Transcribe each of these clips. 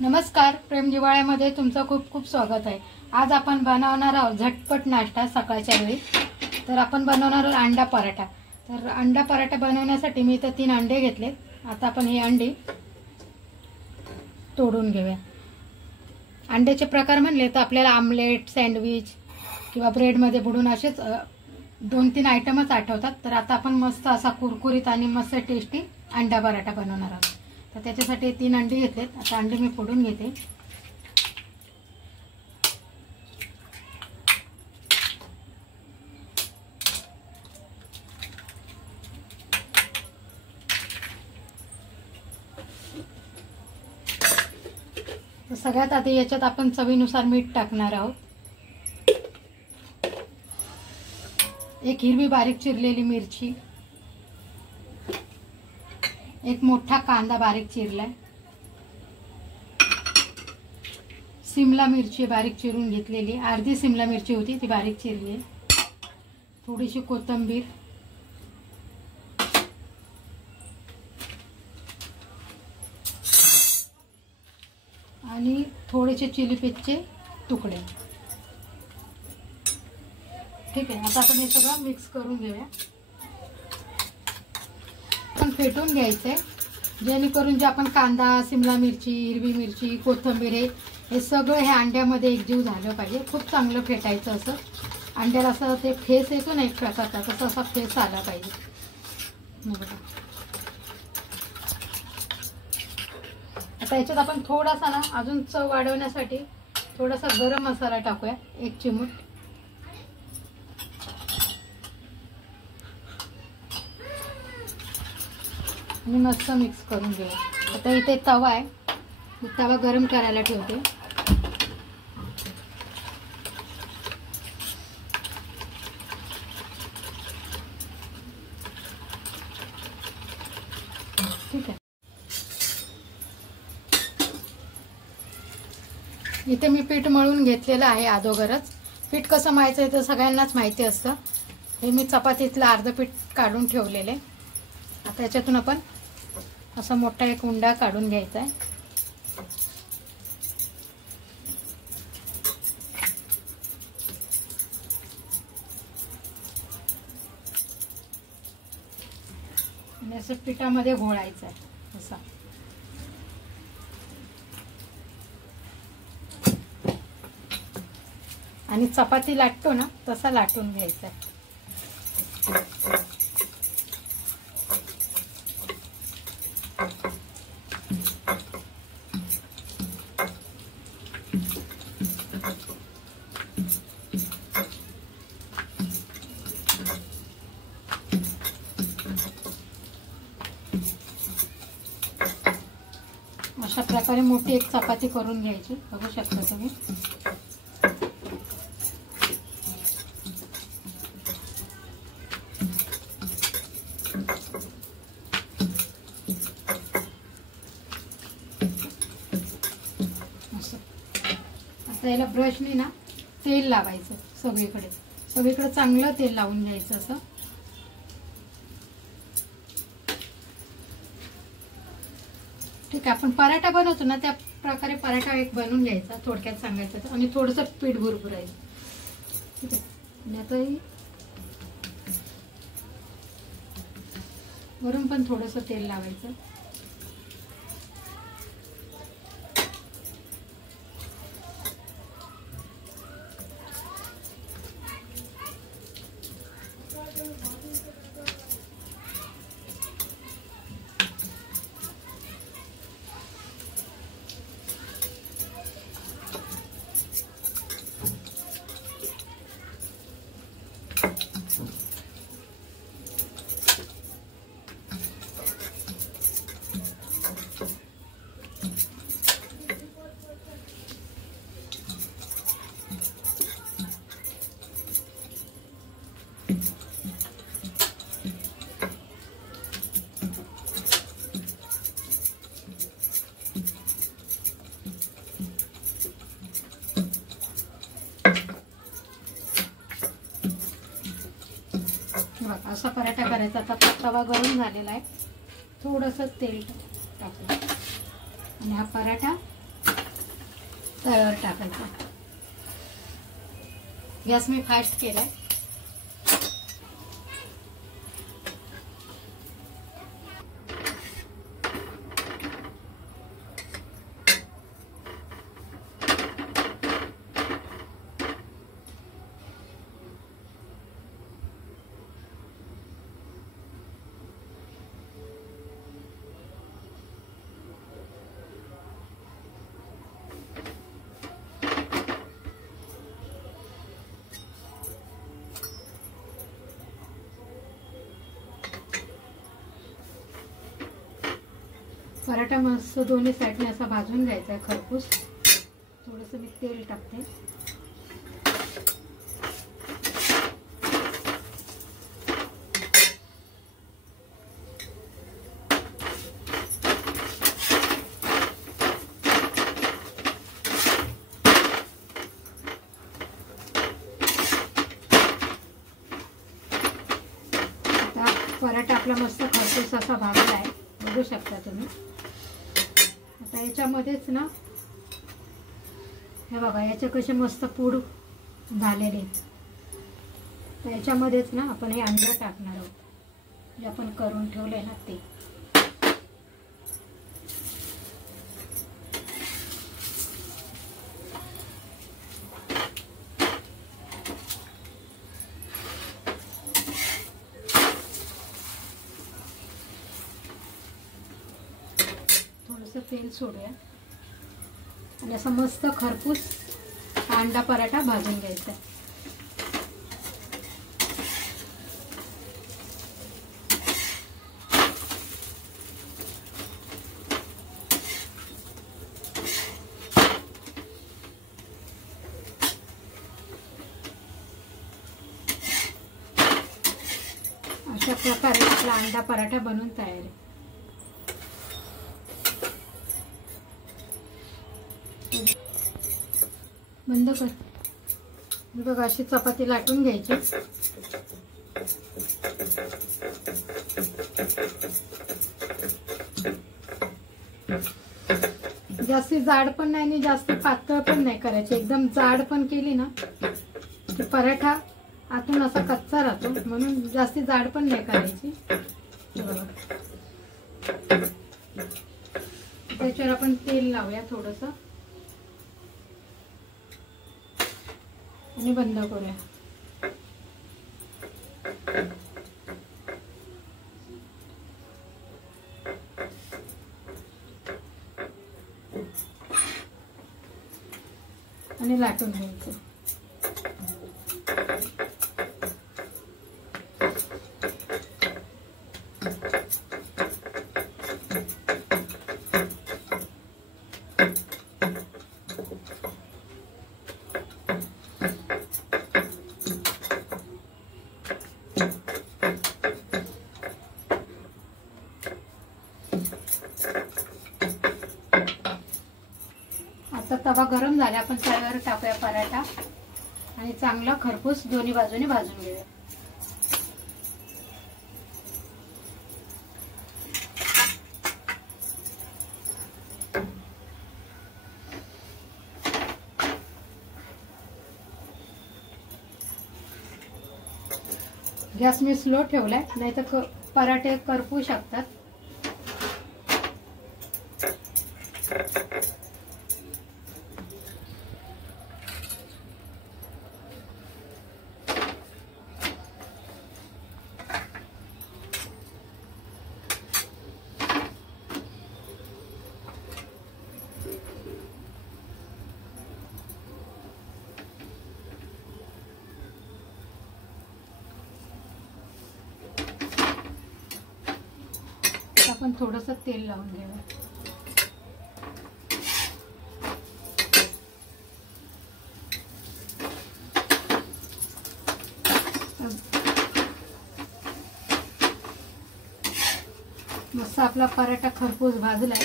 नमस्कार, प्रेम जिवाळ्यामध्ये तुमचं खूप खूप स्वागत आहे। आज आपण बनवणार आहोत झटपट नाश्ता सकाळच्या वेळी। तर आपण बनवणार आहोत अंडा पराठा। तर अंडा पराठा बनवण्यासाठी मी इथे 3 अंडे घेतले। आता आपण हे अंडे तोडून घेऊया। अंड्याचे प्रकार म्हणले तर आपल्याला आमलेट, सँडविच किंवा ब्रेड मध्ये बुडून असेच 2-3 आयटमच आठवतात। तर आता आपण मस्त असा कुरकुरीत आणि मस्त टेस्टी अंडा पराठा बनवणार आहोत। तर त्याच्यासाठी 3 अंडे घेतलेत। आता अंडे मी फोडून घेते। तर सगळ्यात आधी याच्यात आपण चवीनुसार मीठ टाकणार आहोत। एक हिरवी बारीक चिरलेली मिरची, एक मोठा कांदा बारीक चिरलाय, शिमला मिरची बारीक चिरून घेतलेली, अर्धी शिमला मिरची होती ती बारीक चिरली, थोडीशी कोथिंबीर, आणि थोडेसे चिली पेस्टचे तुकडे। ठीक आहे, आता आपण हे सगळं मिक्स करून घेऊया। पण फेटून घ्यायचंय जेणेकरून जे आपण कांदा, शिमला मिरची, हिरवी मिरची, कोथिंबीर हे सगळं हे अंड्यामध्ये एकजीव झालं पाहिजे। खूप चांगलं फेटायचं, असं अंड्याला असं ते फेस येतो ना एक प्रकारचा, तसा असा फेस आला पाहिजे। बघा, आता याच्यात आपण थोडासा ना अजून चव वाढवण्यासाठी थोडासा गरम मसाला टाकूया, 1 चिमूट। आणि मस्त मिक्स करून घेऊ। आता इथे तवा आहे, मी तवा गरम करायला ठेवते। ठीक आहे, इथे मी पीठ मळून घेतलेलं आहे अगोदरच। पीठ कसं मळायचं आहे ते सगळ्यांनाच माहिती असतं। हे मी चपातीतलं अर्ध पीठ काढून ठेवलेले। आता याच्यातून आपण असा मोठा एक उंडा काढून घ्यायचा आहे। आणि असं पिठामध्ये घोळायचं आहे असा। आणि चपाती लाटतो ना तसा लाटून घ्यायचा आहे। अशा प्रकारे मोठी एक चपाती करून घ्यायची, बघू शकता तुम्ही। आता याला ब्रशने ना तेल लावायचं, सगळीकडे चांगलं तेल लावून घ्यायचं असं। ठीक आहे, आपण पराठा बनवतो ना त्या प्रकारे पराठा एक बनवून घ्यायचा, थोडक्यात सांगायचं। आणि थोडंसं पीठ भुरभुरायचं। ठीक आहे, आणि आता वरून पण थोडंसं तेल लावायचं। असा पराठा करायचा। आता तवा गरम झालेला आहे, थोडंसं तेल टाकू आणि हा पराठा तव्यावर टाकायचा. गॅस मी फास्ट केलाय. पराठा मस्त दोन्ही साईडने असा भाजून घ्यायचा आहे खरपूस. थोडंसं मी तेल टाकते. आता पराठा आपला मस्त खरपूस असा भाजला आहे, बघू शकता तुम्ही. आता याच्यामध्येच ना हे बघा, याचे कसे मस्त पूड झालेले. तर याच्यामध्येच ना आपण हे अंडे टाकणार आहोत जे आपण करून ठेवले ना ते. थोडंसं तेल सोडूया आणि असा मस्त खरपूस अंडा पराठा भाजून घ्यायचा. अशा प्रकारे आपला अंडा पराठा बनवून तयार आहे. बंद कर. बघा, अशी चपाती लाटून घ्यायची. जास्ती जाड पण नाही आणि जास्त पातळ पण नाही करायची. एकदम जाड पण केली ना की पराठा आतून असा कच्चा राहतो, म्हणून जास्ती जाड पण नाही करायची. त्याच्यावर आपण तेल लावूया थोडंसं आणि बंद करूया. आणि लाटून घ्यायचं. आता तवा गरम झाला, आपण तव्यावर टाकूया पराठा आणि चांगला खरपूस दोन्ही बाजूने भाजून घेऊया. गॅस मी स्लो ठेवलाय, नाही तर पराठे करपू शकतात. आपण थोडंसं तेल लावून घेऊया. मस्त आपला पराठा खरपूस भाजलाय,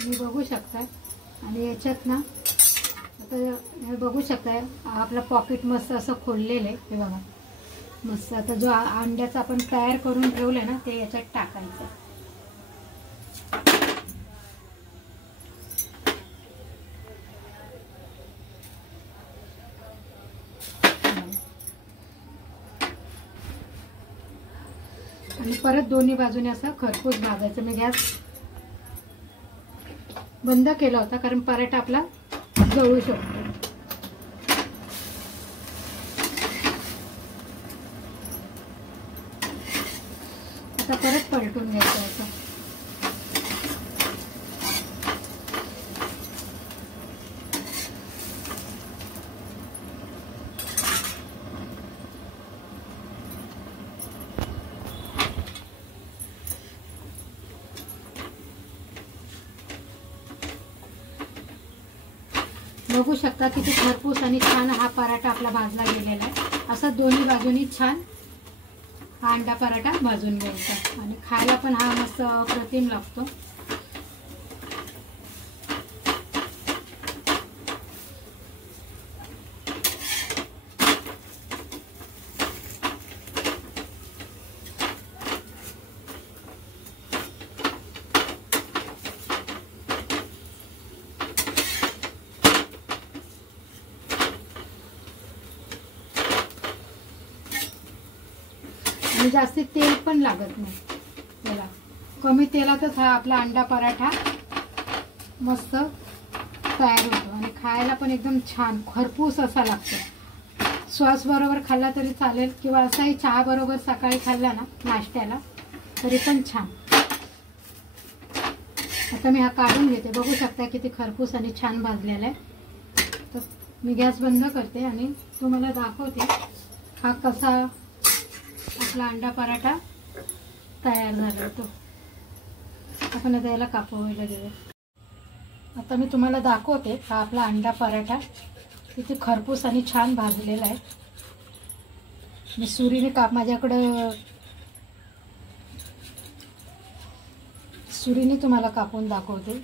तुम्ही बघू शकता. आणि याच्यात ना आता हे बघू शकताय, आपला पॉकेट मस्त असं खोललेलं आहे. हे बघा मस्त. आता जो अंड्याचा आपण तयार करून ठेवलंय ना ते याच्यात टाकायचं. परत दोन्ही बाजूने असं खरपूस भाजायचं. मी गॅस बंद केला होता कारण पराठा आपला जळू शकतो. आता परत पलटून घ्यायचं असं. बघू शकता किती खरपूस आणि छान हा पराठा आपला भाजला गेलेला आहे. असा दोन्ही बाजूनी छान हा अंडा पराठा भाजून घ्यायचा आणि खायला पण हा मस्त अप्रतिम लागतो. आणि जास्ती तेल पण लागत नाही त्याला. कमी तेलातच हा आपला अंडा पराठा मस्त तयार होतो आणि खायला पण एकदम छान खरपूस असा लागतो. सॉस बरोबर खाल्ला तरी चालेल किंवा असाही चहा बरोबर सकाळी खाल्ला ना नाश्त्याला तरी पण छान. आता मी हा काढून घेते. बघू शकता किती खरपूस आणि छान भाजलेला आहे. तर मी गॅस बंद करते आणि तुम्हाला दाखवते हा कसा आपला अंडा पराठा तयार झाला तो. आपण आता याला कापवायला देऊया. आता मी तुम्हाला दाखवते हा आपला अंडा पराठा किती खरपूस आणि छान भाजलेला आहे. मी सुरीने माझ्याकडं सुरीने तुम्हाला कापून दाखवते.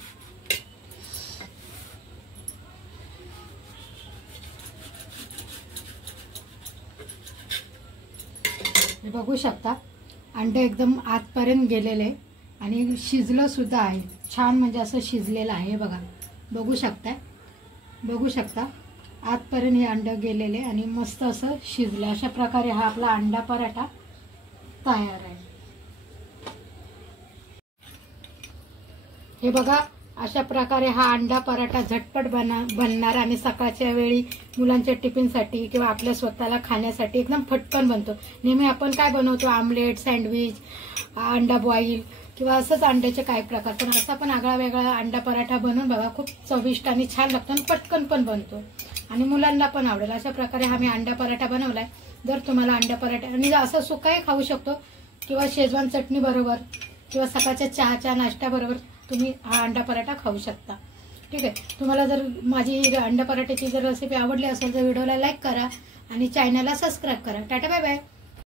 बघू शकता अंडे एकदम आतपर्यंत गेलेले आणि शिजलं सुद्धा आहे छान. म्हणजे असं शिजलेलं आहे बघा. बघू शकता आतपर्यंत हे अंडे गेलेले आणि मस्त असं शिजलं. अशा प्रकारे हा आपला अंडा पराठा तयार आहे. हे बघा अशा प्रकारे हा अंडा पराठा झटपट बनणार आणि सकाळच्या वेळी मुलांच्या टिफिनसाठी किंवा आपल्या स्वतःला खाण्यासाठी एकदम फटकन बनतो. नेहमी आपण काय बनवतो आमलेट, सँडविच, अंडा बॉईल किंवा असंच अंड्याचे काही प्रकार. पण असा पण आगळा वेगळा अंडा पराठा बनवून बघा. खूप चविष्ट आणि छान लागतो आणि पटकन पण बनतो आणि मुलांना पण आवडेल. अशा प्रकारे हा मी अंडा पराठा बनवलाय. जर तुम्हाला अंडा पराठा आणि असं सुकाही खाऊ शकतो किंवा शेजवान चटणी बरोबर किंवा सकाळच्या चहाच्या नाश्त्याबरोबर तुम्ही हा अंडा पराठा खाऊ शकता. ठीक आहे. तुम्हाला जर माझी अंडा पराठ्याची जर रेसिपी आवडली असेल तर व्हिडिओला लाईक करा आणि चॅनलला सबस्क्राईब करा. Tata bye bye.